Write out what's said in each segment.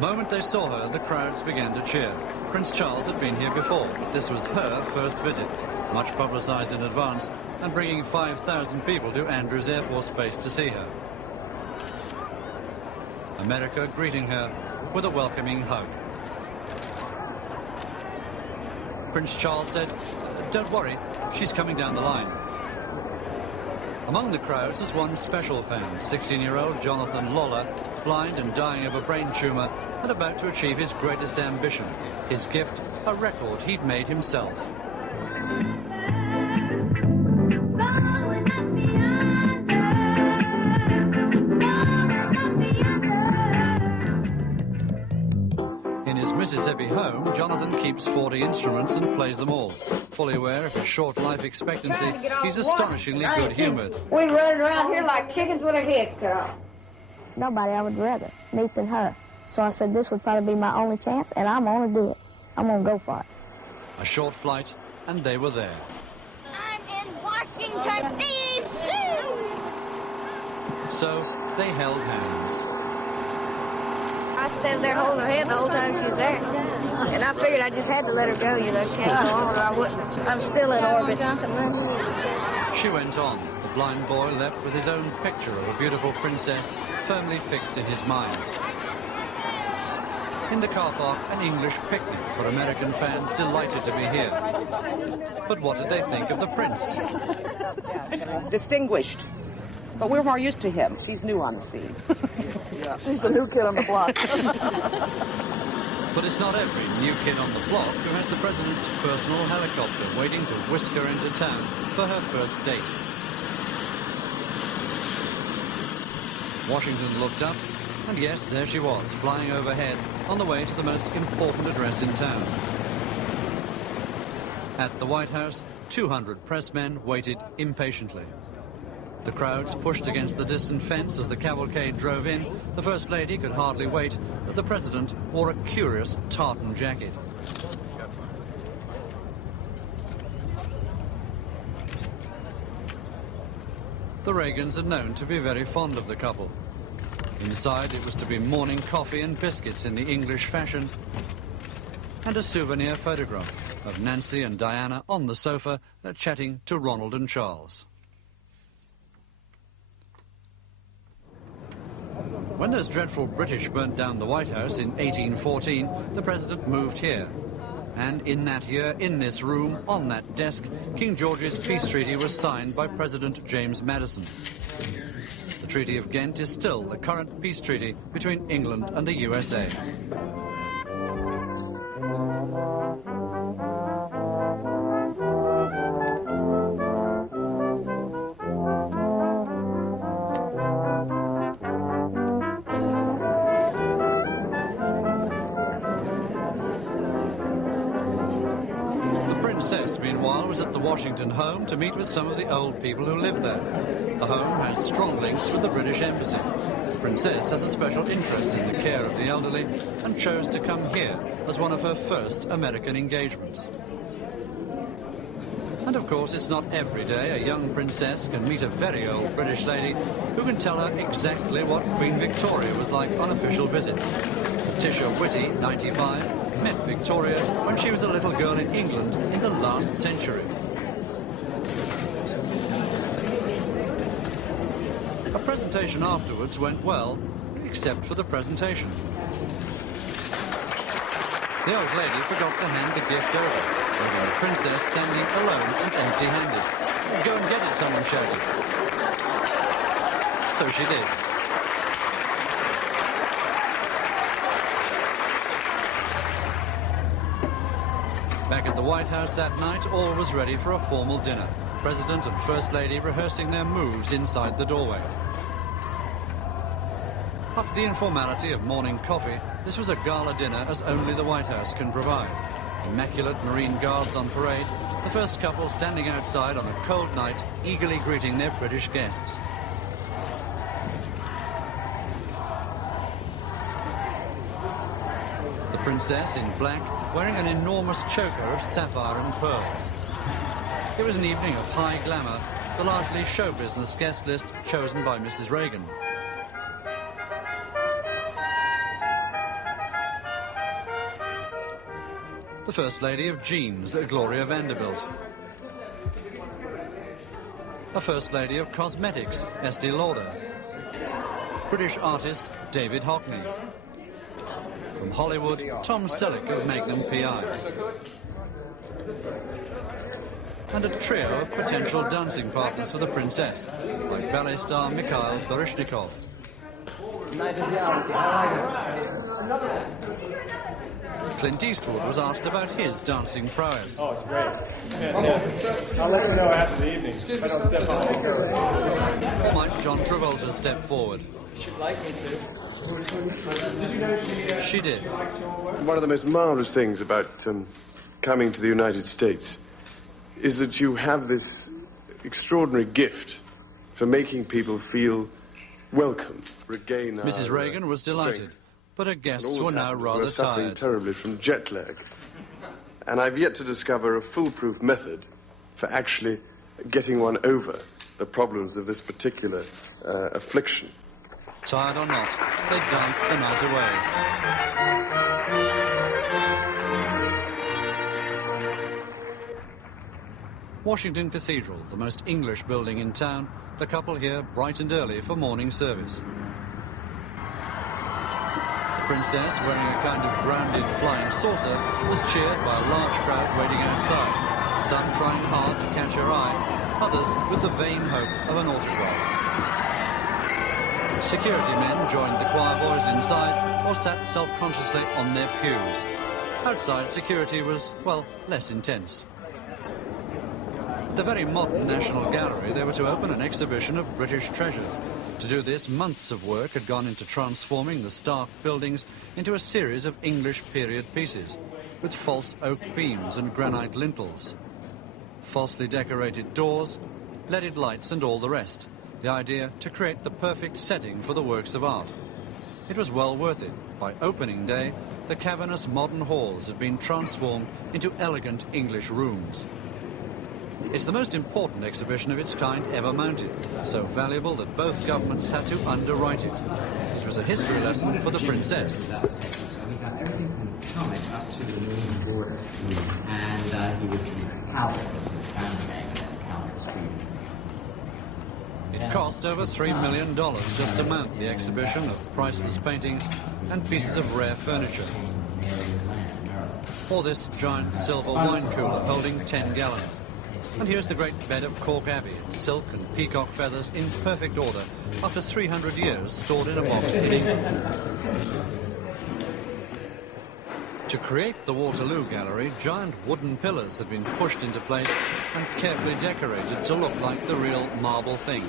moment they saw her, the crowds began to cheer. Prince Charles had been here before. This was her first visit, much publicised in advance, and bringing 5,000 people to Andrews Air Force Base to see her. America greeting her with a welcoming hug. Prince Charles said, "Don't worry, she's coming down the line." Among the crowds is one special fan, 16-year-old Jonathan Lawler, blind and dying of a brain tumour and about to achieve his greatest ambition. His gift, a record he'd made himself. In his Mississippi home, Jonathan keeps 40 instruments and plays them all. Fully aware of his short life expectancy, he's astonishingly good-humoured. We run around here like chickens with our heads cut off. Nobody I would rather meet than her. So I said this would probably be my only chance, and I'm going to do it. I'm going to go for it. A short flight, and they were there. I'm in Washington, D.C. So they held hands. I stayed there holding her head the whole time she was there. And I figured I just had to let her go, you know, she had to go on or I wouldn't. I'm still in orbit. She went on. The blind boy left with his own picture of a beautiful princess firmly fixed in his mind. In the car park, an English picnic for American fans delighted to be here. But what did they think of the prince? Distinguished. But we're more used to him. She's new on the scene. She's a new kid on the block. But it's not every new kid on the block who has the president's personal helicopter waiting to whisk her into town for her first date. Washington looked up, and yes, there she was, flying overhead on the way to the most important address in town. At the White House, 200 pressmen waited impatiently. The crowds pushed against the distant fence as the cavalcade drove in. The First Lady could hardly wait, but the President wore a curious tartan jacket. The Reagans are known to be very fond of the couple. Inside, it was to be morning coffee and biscuits in the English fashion, and a souvenir photograph of Nancy and Diana on the sofa chatting to Ronald and Charles. When those dreadful British burnt down the White House in 1814, the President moved here. And in that year, in this room, on that desk, King George's peace treaty was signed by President James Madison. The Treaty of Ghent is still the current peace treaty between England and the USA. Meanwhile, was at the Washington home to meet with some of the old people who live there. The home has strong links with the British Embassy. The Princess has a special interest in the care of the elderly and chose to come here as one of her first American engagements. And of course, it's not every day a young princess can meet a very old British lady who can tell her exactly what Queen Victoria was like on official visits. Tisha Whitty, 95, met Victoria when she was a little girl in England in the last century. A presentation afterwards went well, except for the presentation. The old lady forgot to hand the gift over, leaving the princess standing alone and empty-handed. "Go and get it," someone shouted. So she did. Back at the White House that night, all was ready for a formal dinner. President and First Lady rehearsing their moves inside the doorway. After the informality of morning coffee, this was a gala dinner as only the White House can provide. Immaculate Marine Guards on parade, the first couple standing outside on a cold night, eagerly greeting their British guests. The Princess in black, wearing an enormous choker of sapphire and pearls. It was an evening of high glamour, the largely show business guest list chosen by Mrs. Reagan. the First Lady of Jeans, Gloria Vanderbilt. A First Lady of Cosmetics, Estee Lauder. British artist David Hockney. From Hollywood, Tom Selleck of Magnum PI. And a trio of potential dancing partners for the princess, like ballet star Mikhail Baryshnikov. Clint Eastwood was asked about his dancing prowess. Oh, it's great. Fantastic. I'll let you know after the evening. If I don't step on. Or might John Travolta step forward? She'd like me to. She did. One of the most marvelous things about coming to the United States is that you have this extraordinary gift for making people feel welcome, regain Mrs. Reagan was delighted, strength. but her guests were now We're rather suffering tired. terribly from jet lag. And I've yet to discover a foolproof method for actually getting one over the problems of this particular affliction. Tired or not, they danced the night away. Washington Cathedral, the most English building in town, the couple here bright and early for morning service. The princess, wearing a kind of grounded flying saucer, was cheered by a large crowd waiting outside, some trying hard to catch her eye, others with the vain hope of an autograph. Security men joined the choir boys inside or sat self-consciously on their pews. Outside, security was, well, less intense. At the very modern National Gallery, they were to open an exhibition of British treasures. To do this, months of work had gone into transforming the stark buildings into a series of English period pieces, with false oak beams and granite lintels, falsely decorated doors, leaded lights and all the rest. The idea to create the perfect setting for the works of art. It was well worth it. By opening day, the cavernous modern halls had been transformed into elegant English rooms. It's the most important exhibition of its kind ever mounted, so valuable that both governments had to underwrite it. It was a history lesson for the princess. We got everything from comic up to the Northern border, and he was Calvert was his family name, and that's Calvert Street. It cost over $3 million just to mount the exhibition of priceless paintings and pieces of rare furniture. Or this giant silver wine cooler holding 10 gallons. And here's the great bed of Cork Abbey, silk and peacock feathers in perfect order, after 300 years stored in a box in England. To create the Waterloo Gallery, giant wooden pillars had been pushed into place and carefully decorated to look like the real marble thing.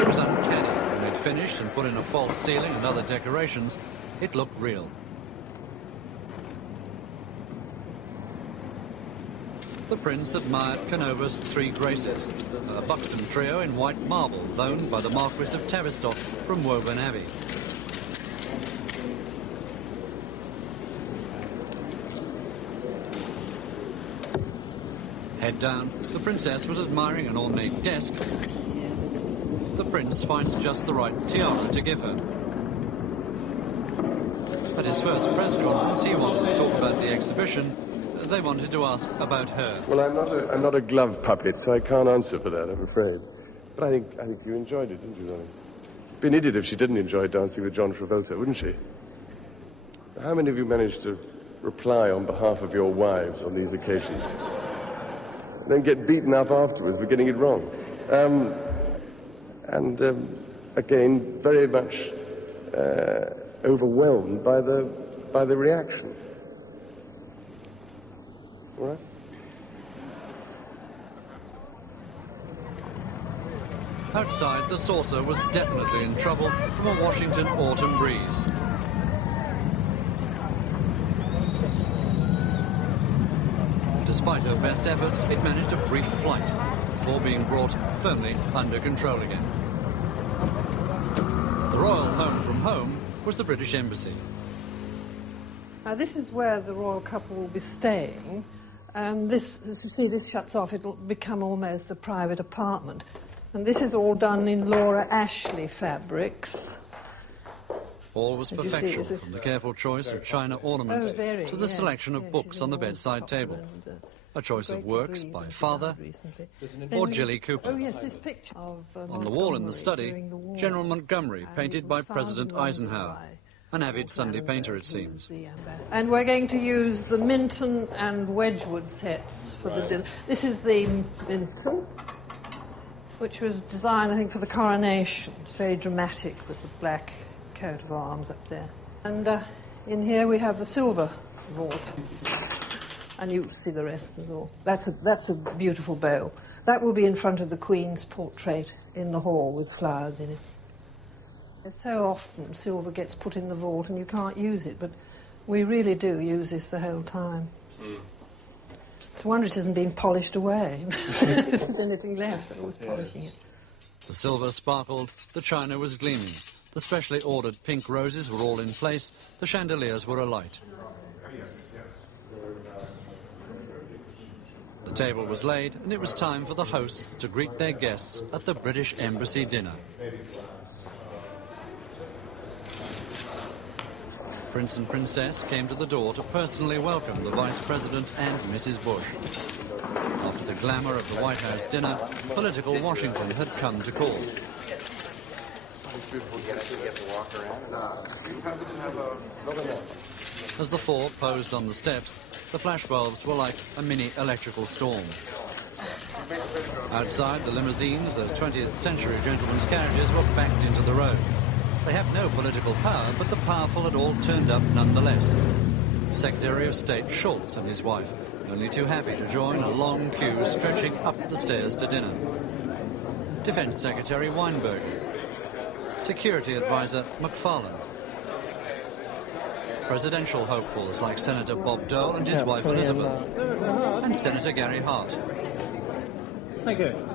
It was uncanny. When they'd finished and put in a false ceiling and other decorations, it looked real. The prince admired Canova's Three Graces, a buxom trio in white marble loaned by the Marquis of Tavistock from Woburn Abbey. Head down, the princess was admiring an ornate desk. The prince finds just the right tiara to give her. At his first press conference, he wanted to talk about the exhibition. They wanted to ask about her. Well, I'm not a glove puppet, so I can't answer for that, I'm afraid. But I think you enjoyed it, didn't you, Ronnie? Be an idiot if she didn't enjoy dancing with John Travolta, wouldn't she? How many of you managed to reply on behalf of your wives on these occasions? And then get beaten up afterwards for getting it wrong. Again, very much overwhelmed by the reaction. All right? Outside, the saucer was definitely in trouble from a Washington autumn breeze. Despite her best efforts, it managed a brief flight before being brought firmly under control again. The royal home from home was the British Embassy. Now, this is where the royal couple will be staying. And this, as you see, this shuts off. It'll become almost a private apartment. And this is all done in Laura Ashley fabrics. All was Did you see, perfection, is it- from the careful choice of china ornaments very, to the yes, selection of yes, books she's on the an bedside all-star table. and, A choice of great works degree by that she father had recently. or Then- Jilly Cooper. Oh yes, this picture of On the wall in the Montgomery study, during the war. General Montgomery, And painted it by was found President in London Eisenhower, by an avid Sunday Lord painter, it Cranberry, who was seems. the ambassador. And we're going to use the Minton and Wedgwood sets for the dinner. This is the Minton, which was designed, I think, for the coronation. It's very dramatic with the black coat of arms up there. And in here we have the silver vault. And you see the rest as well. That's a beautiful bow. That will be in front of the Queen's portrait in the hall with flowers in it. So often silver gets put in the vault and you can't use it, but we really do use this the whole time. It's a wonder it hasn't been polished away. If there's anything left, they're always polishing it. The silver sparkled, the china was gleaming. The specially ordered pink roses were all in place, the chandeliers were alight. The table was laid, and it was time for the hosts to greet their guests at the British Embassy dinner. Prince and Princess came to the door to personally welcome the Vice President and Mrs. Bush. After the glamour of the White House dinner, political Washington had come to call. As the four posed on the steps, the flashbulbs were like a mini electrical storm. Outside, the limousines, those 20th century gentlemen's carriages, were backed into the road. They have no political power, but the powerful had all turned up nonetheless. Secretary of State Schultz and his wife, only too happy to join a long queue stretching up the stairs to dinner. Defense Secretary Weinberg. Security Advisor McFarlane. Presidential hopefuls like Senator Bob Dole and his wife Elizabeth. And Senator Gary Hart. Thank you.